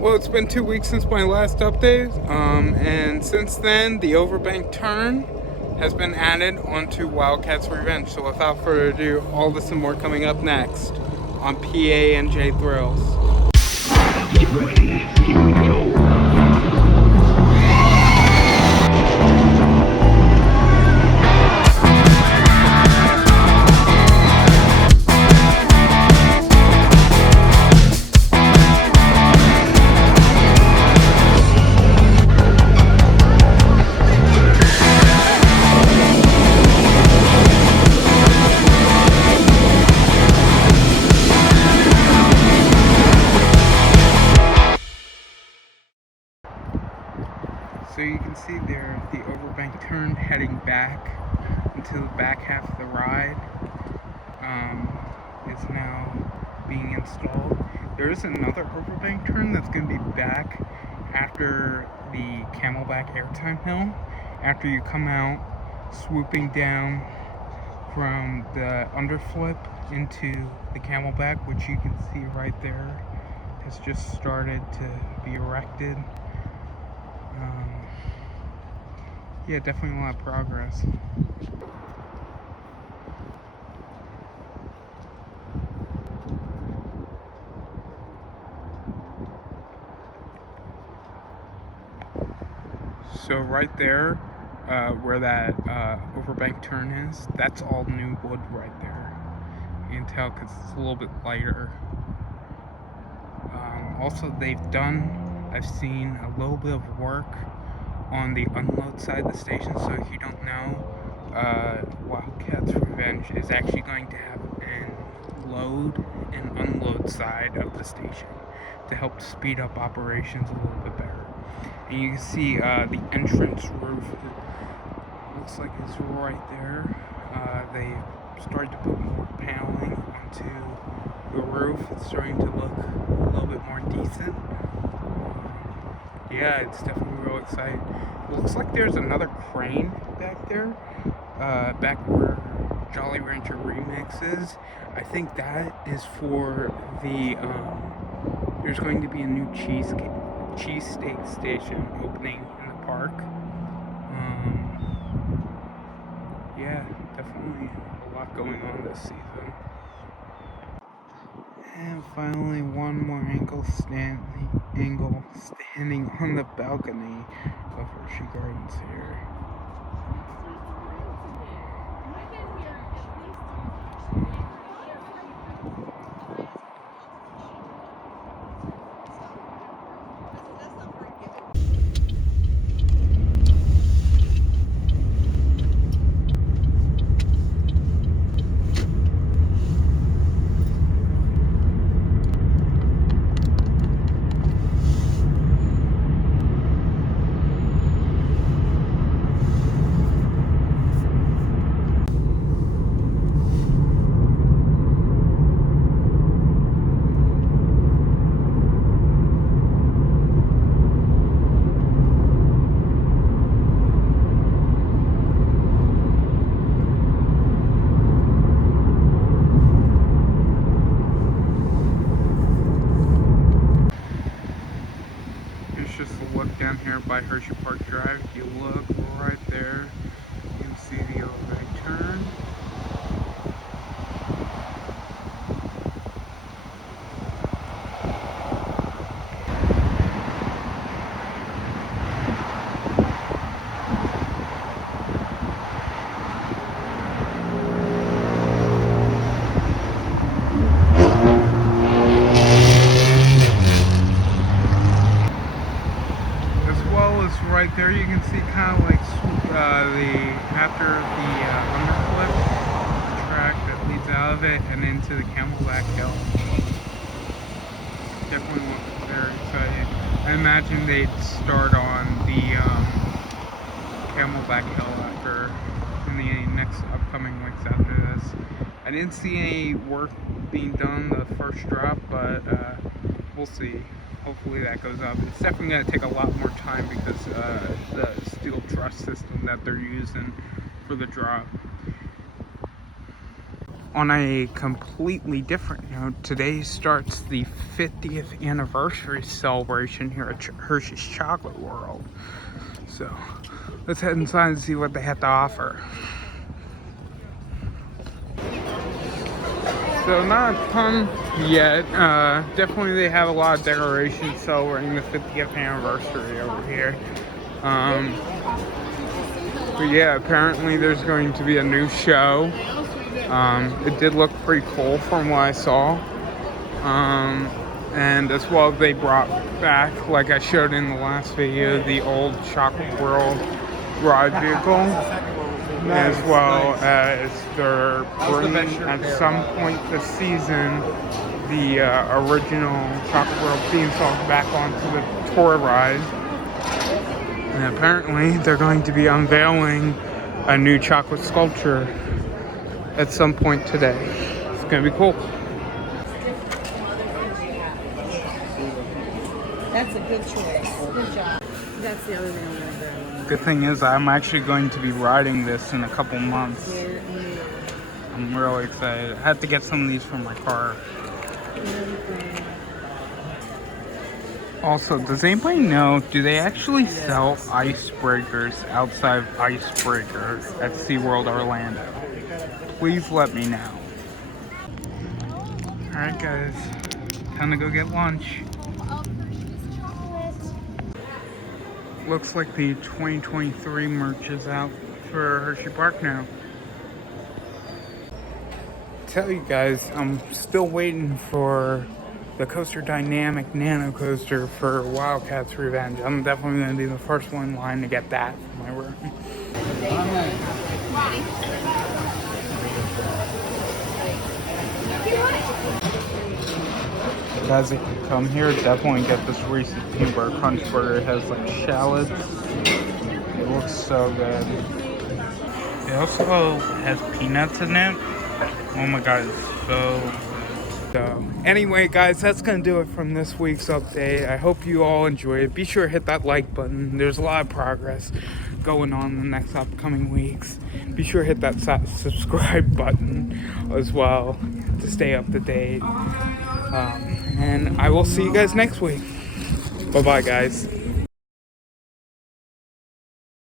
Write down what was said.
Well, it's been 2 weeks since my last update, and since then, the overbank turn has been added onto Wildcat's Revenge. So without further ado, all this and more coming up next on PA&J Thrills. Get ready, here we go. So you can see there the overbank turn heading back into the back half of the ride is now being installed. There is another overbank turn that's going to be back after the camelback airtime hill, after you come out swooping down from the underflip into the camelback, which you can see right there has just started to be erected. Yeah, definitely a lot of progress. So right there, where that overbank turn is, that's all new wood right there. You can tell because it's a little bit lighter. Also, I've seen a little bit of work on the unload side of the station. So if you don't know, Wildcat's Revenge is actually going to have an load and unload side of the station to help speed up operations a little bit better. And you can see the entrance roof, it looks like it's right there. They started to put more paneling onto the roof. It's starting to look a little bit more decent. Yeah, it's definitely real exciting. It looks like there's another crane back there, back where Jolly Rancher Remix is. I think that is for the, there's going to be a new cheesesteak station opening in the park. Yeah, definitely a lot going on this season. And finally, one more angle standing on the balcony of Hershey Gardens here. Just a look down here by Hershey Park Drive. If you look right there, you can see the overbank turn. Right there you can see kind of like after the underflip, the track that leads out of it and into the camelback hill. Definitely looks very exciting. I imagine they'd start on the camelback hill after in the next upcoming weeks after this. I didn't see any work being done the first drop, but we'll see. Hopefully that goes up. It's definitely going to take a lot more time because the steel truss system that they're using for the drop. on a completely different note, today starts the 50th anniversary celebration here at Hershey's Chocolate World. So let's head inside and see what they have to offer. So not a ton yet. Definitely they have a lot of decorations celebrating the 50th anniversary over here. But yeah, apparently there's going to be a new show. It did look pretty cool from what I saw. And as well, they brought back, like I showed in the last video, the old Chocolate World ride vehicle. As well as they're bringing at some point this season the original Chocolate World theme song back onto the tour ride. And apparently they're going to be unveiling a new chocolate sculpture at some point today. It's going to be cool. That's a good choice. Good job. That's the other thing I'm going to do. Good thing is I'm actually going to be riding this in a couple months. I'm really excited. I had to get some of these for my car. Also, does anybody know, do they actually sell icebreakers outside of Icebreaker at SeaWorld Orlando? Please let me know. Alright guys, time to go get lunch. Looks like the 2023 merch is out for Hershey Park now. Tell you guys, I'm still waiting for the Coaster Dynamic Nano Coaster for Wildcat's Revenge. I'm definitely going to be the first one in line to get that for my room. Guys, if you come here, definitely get this Reese's Peanut Butter Crunch Burger. It has like shallots. It looks so good. It also has peanuts in it. Oh my god, it's so anyway guys, that's gonna do it from this week's update. I hope you all enjoyed it. Be sure to hit that like button. There's a lot of progress going on in the next upcoming weeks. Be sure to hit that subscribe button as well to stay up to date. And I will see you guys next week. Bye bye guys.